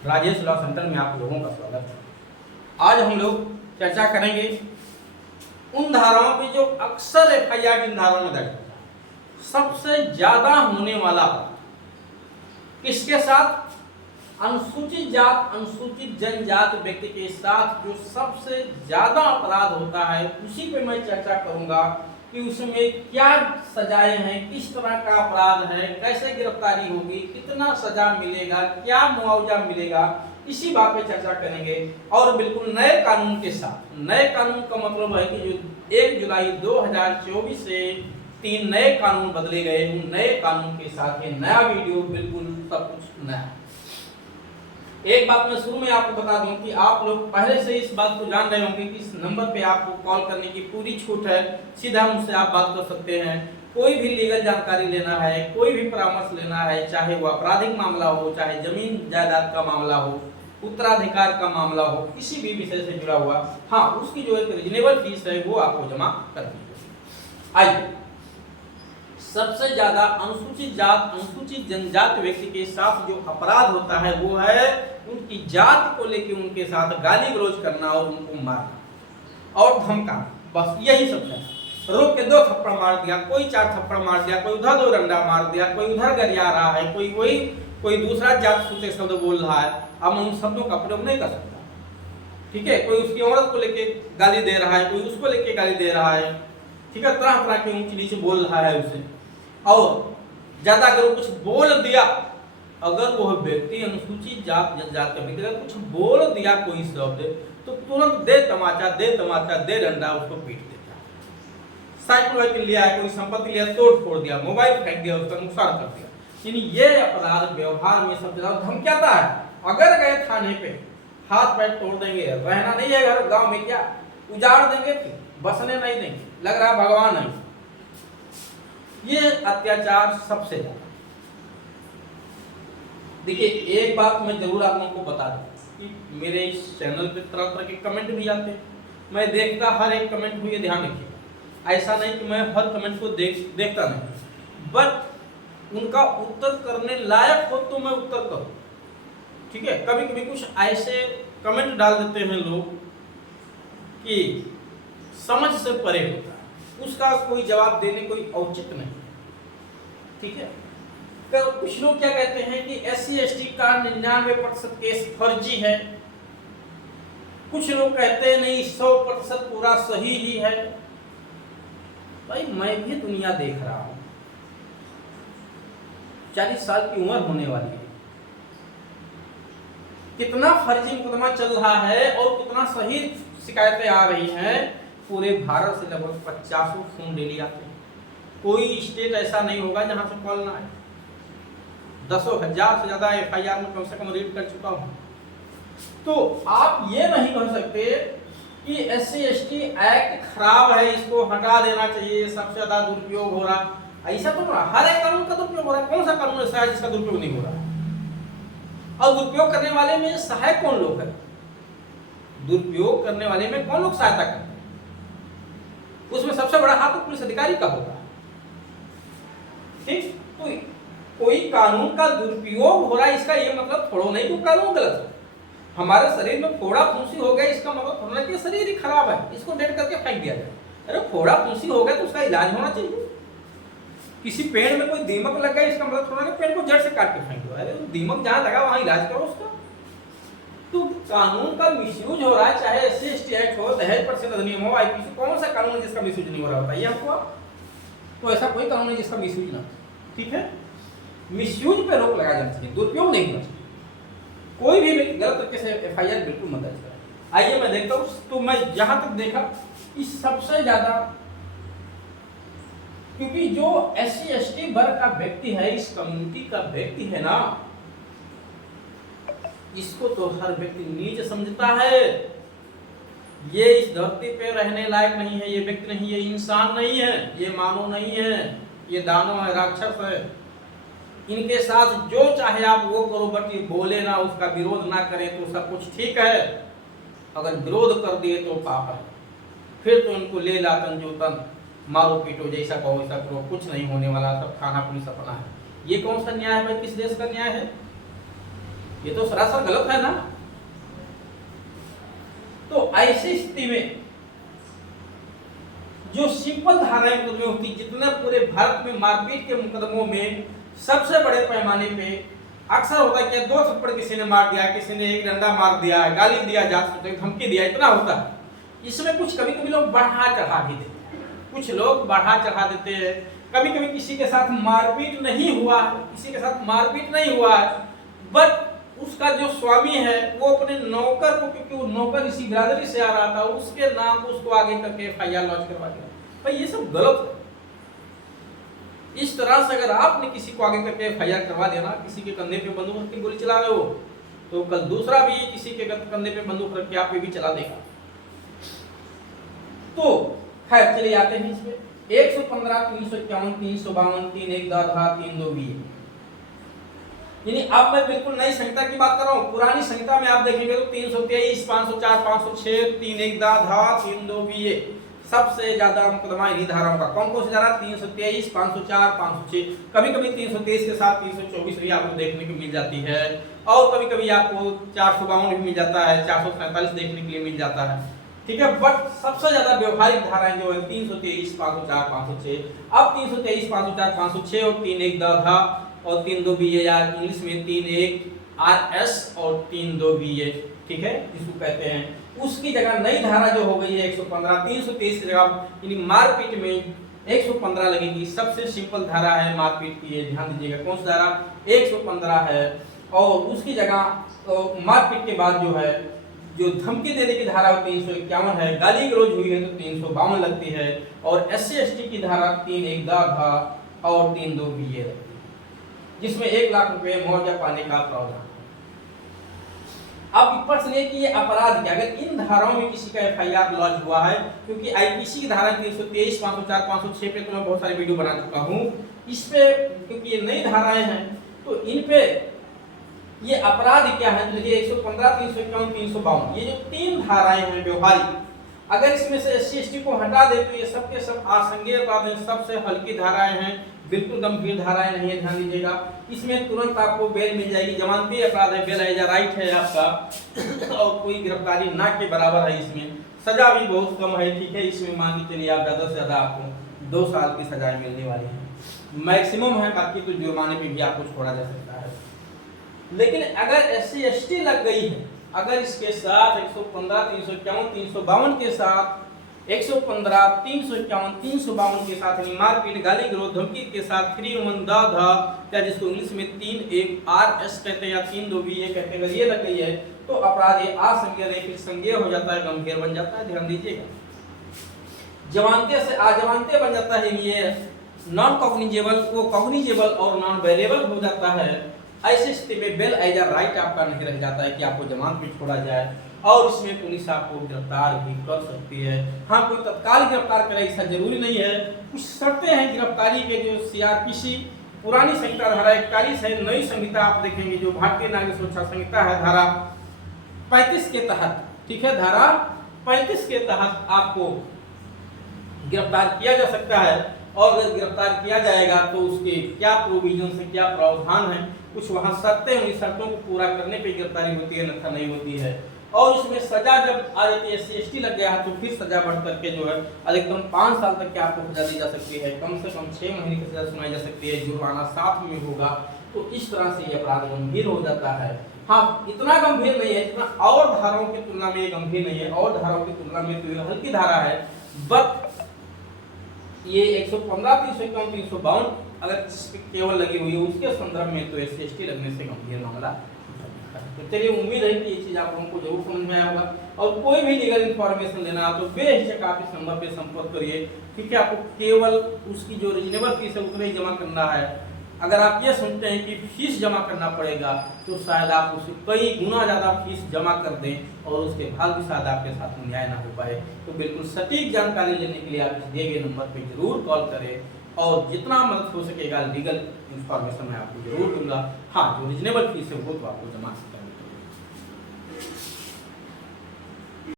Rajesh law centre में आप लोगों का स्वागत है। आज हम लोग चर्चा करेंगे उन धाराओं पे जो अक्सर एफआईआर जिन धाराओं में दर्ज होता है। सबसे ज्यादा होने वाला किसके साथ? अनुसूचित जात अनुसूचित जनजाति व्यक्ति के साथ जो सबसे ज्यादा अपराध होता है, उसी पे मैं चर्चा करूंगा कि उसमें क्या सजाएं हैं, किस तरह का अपराध है, कैसे गिरफ्तारी होगी, कितना सजा मिलेगा, क्या मुआवजा मिलेगा, इसी बात पे चर्चा करेंगे। और बिल्कुल नए कानून के साथ। नए कानून का मतलब है कि जो 1 जुलाई 2024 से 3 नए कानून बदले गए, उन नए कानून के साथ ये नया वीडियो बिल्कुल सब कुछ नया। एक बात मैं शुरू में आपको बता दूं कि आप लोग पहले से इस बात को जान रहे होंगे कि इस नंबर पे आपको कॉल करने की पूरी छूट है। सीधा मुझसे आप बात कर सकते हैं। कोई भी लीगल जानकारी लेना है, कोई भी परामर्श लेना है, चाहे वो आपराधिक मामला हो, चाहे जमीन जायदाद का मामला हो, उत्तराधिकार का मामला हो, किसी भी विषय से जुड़ा हुआ, हाँ, उसकी जो एक रीजनेबल फीस है वो आपको जमा कर दीजिए। आइए, सबसे ज्यादा अनुसूचित जात अनुसूचित जनजाति व्यक्ति के साथ जो अपराध होता है वो है उनकी जात को लेकर उनके साथ गाली गलौज करना और उनको मारना और धमकाना। बस यही सब है। रोक के 2 थप्पड़ मार दिया, कोई 4 थप्पड़ मार दिया, कोई उधर 2 डंडा मार दिया, कोई उधर गरिया रहा है, कोई दूसरा जात सूचक शब्द बोल रहा है। अब मैं उन शब्दों का प्रयोग नहीं कर सकता, ठीक है। कोई उसकी औरत को लेके गाली दे रहा है, कोई उसको लेके गाली दे रहा है, ठीक है। तरह तरह के ऊंच नीचे बोल रहा है उसे। और ज्यादा अगर वो कुछ बोल दिया, अगर वो व्यक्ति अनुसूचित जात जनजाति व्यक्ति अगर कुछ बोल दिया कोई शब्द, तो तुरंत दे तमाचा दे डंडा उसको पीट देता है। साइकिल वाइकिल लिया है, कोई संपत्ति लिया, तोड़ फोड़ दिया, मोबाइल फेंक दिया, उसका नुकसान कर दिया। यानी ये अपराध व्यवहार में सबसे ज्यादा धमकियाता है। अगर गए थाने पे, हाथ पैर तोड़ देंगे, रहना नहीं है घर गांव में, क्या उजाड़ देंगे, फिर बसने नहीं देंगे, लग रहा भगवान है। ये अत्याचार सबसे ज्यादा। देखिए, एक बात मैं जरूर आप लोगों को बता दूं कि मेरे इस चैनल पे तरह तरह के कमेंट भी आते हैं। मैं देखता हर एक कमेंट को, ये ध्यान रखिएगा। ऐसा नहीं कि मैं हर कमेंट को देखता नहीं, बट उनका उत्तर करने लायक हो तो मैं उत्तर करूं, ठीक है। कभी कभी कुछ ऐसे कमेंट डाल देते हैं लोग कि समझ से परे होता है, उसका कोई जवाब देने कोई औचित्य नहीं, ठीक है। तो कुछ लोग क्या कहते हैं कि SC/ST का 99% केस फर्जी है। कुछ लोग कहते हैं नहीं 100% पूरा सही ही है। भाई, मैं भी दुनिया देख रहा हूं, 40 साल की उम्र होने वाली है। कितना फर्जी मुकदमा चल रहा है और कितना सही शिकायतें आ रही हैं। पूरे भारत से लगभग 50 फोन डेली आते हैं। कोई स्टेट ऐसा नहीं होगा जहां से कॉल ना आए। 10,000 से ज्यादा एफआईआर में कम से कम रीड कर चुका हूं। तो आप ये नहीं कह सकते कि SC/ST एक्ट खराब है, इसको हटा देना चाहिए, सबसे ज्यादा दुरुपयोग हो रहा। ऐसा तो हर एक कानून का दुरुपयोग हो रहा है। कौन सा कानून ऐसा है जिसका दुरुपयोग नहीं हो रहा है? और दुरुपयोग करने वाले में सहायक कौन लोग हैं? दुरुपयोग करने वाले में कौन लोग सहायता करते हैं? उसमें सबसे बड़ा हाथ तो पुलिस अधिकारी का होगा, ठीक। तो कोई कानून का दुरुपयोग हो रहा है, इसका ये मतलब थोड़ा नहीं कि कानून गलत है। हमारे शरीर में फोड़ा फुंसी हो गया, इसका मतलब थोड़ा कि शरीर ही खराब है, इसको डेट करके फेंक दिया जाए। अरे फोड़ा फुंसी हो गया तो उसका इलाज होना चाहिए। किसी पेड़ में कोई दीमक लग गया, इसका मतलब थोड़ा ना पेड़ को जड़ से काट के फेंक दो। अरे दीमक जहां लगा वहां इलाज करो उसका। तो कानून का मिसयूज हो रहा है, चाहे SC/ST एक्ट हो, दहेज प्रतिशत अधिनियम हो, IPC, कौन सा कानून है जिसका मिसयूज नहीं हो रहा, बताइए हमको आप। तो ऐसा कोई कानून है जिसका मिसयूज ना, ठीक है। मिसयूज पे रोक लगाया जाना चाहिए, दुरुपयोग नहीं होना चाहिए। कोई भी गलत तरीके से एफआईआर बिल्कुल मत दर्ज करें। आइए मैं देखता हूं। तो मैं जहां तक देखा कि सबसे ज्यादा, क्योंकि जो SC/ST वर्ग का व्यक्ति है, इस कम्युनिटी का व्यक्ति है ना, इसको तो हर व्यक्ति नीच समझता है। ये इस धरती पे रहने लायक नहीं है, ये व्यक्ति नहीं, ये इंसान नहीं है, ये मानव नहीं है, ये दानव है, राक्षस है। इनके साथ जो चाहे आप वो करो, बट ये बोले ना, उसका विरोध ना करें तो सब कुछ ठीक है। अगर विरोध कर दिए तो पाप है। फिर तो इनको ले ला तन जो तन, मारो पीटो, जैसा कहो वैसा करो, कुछ नहीं होने वाला, सब थाना पुलिस अपना है। ये कौन सा न्याय है भाई? किस देश का न्याय है? ये तो सरासर गलत है ना। तो ऐसी स्थिति में जो सिंपल धाराएं मुकदमे होती, जितने पूरे भारत में मारपीट के मुकदमों में सबसे बड़े पैमाने पे अक्सर होता है कि 2 थप्पड़ किसी ने मार दिया, किसी ने एक डंडा मार दिया, गाली दिया, जात धमकी दिया, इतना होता है। इसमें कुछ कभी कभी लोग बढ़ा चढ़ा भी देते हैं, कुछ लोग बढ़ा चढ़ा देते हैं। कभी कभी किसी के साथ मारपीट नहीं हुआ है, किसी के साथ मारपीट नहीं हुआ है, बट उसका जो स्वामी है वो अपने नौकर को, क्योंकि वो नौकर इसी बिरादरी से आ रहा था, उसके नाम उसको आगे करके एफआईआर लॉन्च करवा दिया। भाई ये सब गलत है। इस तरह से अगर आपने किसी को आगे करके एफआईआर करवा दिया ना, किसी के कंधे पे बंदूक रख के गोली चला रहे हो, तो कल दूसरा भी किसी के कंधे पे बंदूक रख के आप पे भी चला देगा। तो खैर चलिए आते हैं इसमें 115, 351, 352, 3 धारा 3 बी। यानी अब मैं बिल्कुल नई संहिता की बात कर रहा हूँ। पुरानी संहिता में आप देखेंगे तो 323, 504, 506, 3 धारा 3 बी सबसे ज्यादा मुकदमा इन्हीं धाराओं का। कौन कौन सी धारा? 323, 504, 506, कभी कभी 323 के साथ 324 भी आपको देखने को मिल जाती है, और कभी कभी आपको 452 भी मिल जाता है, 447 देखने के लिए मिल जाता है, ठीक है। बट सबसे ज्यादा व्यवहारिक धाराएं जो है 323, 504, 506। अब 323, 504, 506 और 3 धारा और 3 बी या इंग्लिश में 3 RS और 3 बी, ठीक है, जिसको कहते हैं, उसकी जगह नई धारा जो हो गई है 115, 323 की जगह यानी मारपीट में 115 लगेगी। सबसे सिंपल धारा है मारपीट की, ये ध्यान दीजिएगा। कौन सी धारा? 115 है। और उसकी जगह तो मारपीट के बाद जो है जो धमकी देने की धारा 351 है, गाली गलौज हुई है तो 352 लगती है, और SC/ST की धारा 3 धारा और 3 बी लगती है, जिसमें 1 लाख रुपए मुआवजा पाने का प्रावधान। अब प्रश्न है कि ये अपराध क्या, अगर इन धाराओं में किसी का एफआईआर लॉन्च हुआ है, क्योंकि आईपीसी की धारा 323, 504, 506 पे तो मैं बहुत सारे वीडियो बना चुका हूँ। इस पे क्योंकि ये नई धाराएं हैं तो इन पे ये अपराध क्या है, तो ये 115, 351, 352, ये जो 3 धाराएं हैं व्यवहारिक, अगर इसमें से SC/ST को हटा दे तो ये सब के सब आसंज्ञेय अपराध हैं, सबसे हल्की धाराएं हैं, बिल्कुल गंभीर धाराएं नहीं है, ध्यान दीजिएगा। इसमें तुरंत आपको बेल मिल जाएगी, जमानती अपराध है, बेल एज राइट है आपका, और कोई गिरफ्तारी ना के बराबर है। इसमें सजा भी बहुत कम है, ठीक है। इसमें मान के चलिए आप ज्यादा से ज्यादा आपको 2 साल की सजाएं मिलने वाली है, मैक्सिमम है, बाकी तो जुर्माने पे भी आपको छोड़ा जा सकता है। लेकिन अगर SC/ST लग गई है, अगर इसके साथ 115, 351, 352 के साथ 115, 351, 352 के साथ मारपीट, गाली गलौज, धमकी के साथ 3 या जिसको इंग्लिश में 3 RS कहते हैं या 3 बी कहते हैं, अगर ये लग गई है तो अपराध ये असंज्ञेय फिर संज्ञेय हो जाता है, गंभीर बन जाता है, ध्यान दीजिएगा। जमानते से अजमानते बन जाता है, ये नॉन कॉग्निजेबल वो कॉग्निजेबल और नॉन बेलेबल हो जाता है। ऐसी स्थिति में बेल एज राइट आपका नहीं रह जाता है कि आपको जमानत पे छोड़ा जाए, और इसमें पुलिस आपको गिरफ्तार भी कर सकती है। हाँ, कोई तत्काल गिरफ्तार करे ऐसा जरूरी नहीं है, कुछ शर्तें हैं गिरफ्तारी के, जो CRPC पुरानी संहिता धारा 41 है, नई संहिता आप देखेंगे जो भारतीय नागरिक सुरक्षा संहिता है धारा 35 के तहत, ठीक है, धारा 35 के तहत आपको गिरफ्तार किया जा सकता है। और अगर गिरफ्तार किया जाएगा तो उसके क्या प्रोविजन है, क्या प्रावधान है, कुछ वहां शर्तें, उन शर्तों को पूरा करने पे गिरफ्तारी होती है, अन्यथा नहीं होती है। और उसमें सजा जब आ जाती है, SC/ST लग गया है तो फिर सजा बढ़ करके जो है अधिकतम 5 साल तक की आपको सजा दी जा सकती है, कम से कम 6 महीने की सजा सुनाई जा सकती है, जुर्माना साथ में होगा। तो इस तरह से ये अपराध गंभीर हो जाता है। हाँ, इतना गंभीर नहीं है जितना और धाराओं की तुलना में ये गंभीर नहीं है, और धाराओं की तुलना में तो ये हल्की धारा है। बट ये 115, 351, 352 अगर इस पे केवल लगी हुई है उसके संदर्भ में तो SC/ST लगने से गंभीर मामला। तो चलिए, उम्मीद है कि ये चीज आप लोगों को जरूर समझ में आया होगा। और कोई भी लीगल इन्फॉर्मेशन लेना हो तो बेहिचक आप इस नंबर पे संपर्क करिए, क्योंकि आपको केवल उसकी जो रीजनेबल फीस है उतना ही जमा करना है। अगर आप ये सोचते हैं कि फीस जमा करना पड़ेगा तो शायद आप उससे कई गुना ज़्यादा फीस जमा कर दें और उसके बाद भी शायद आपके साथ न्याय ना हो पाए। तो बिल्कुल सटीक जानकारी लेने के लिए आप इस दिए गए नंबर पर जरूर कॉल करें, और जितना मदद हो सकेगा लीगल इन्फॉर्मेशन मैं आपको जरूर दूंगा। हाँ, जो रीजनेबल फीस है वो तो आपको जमा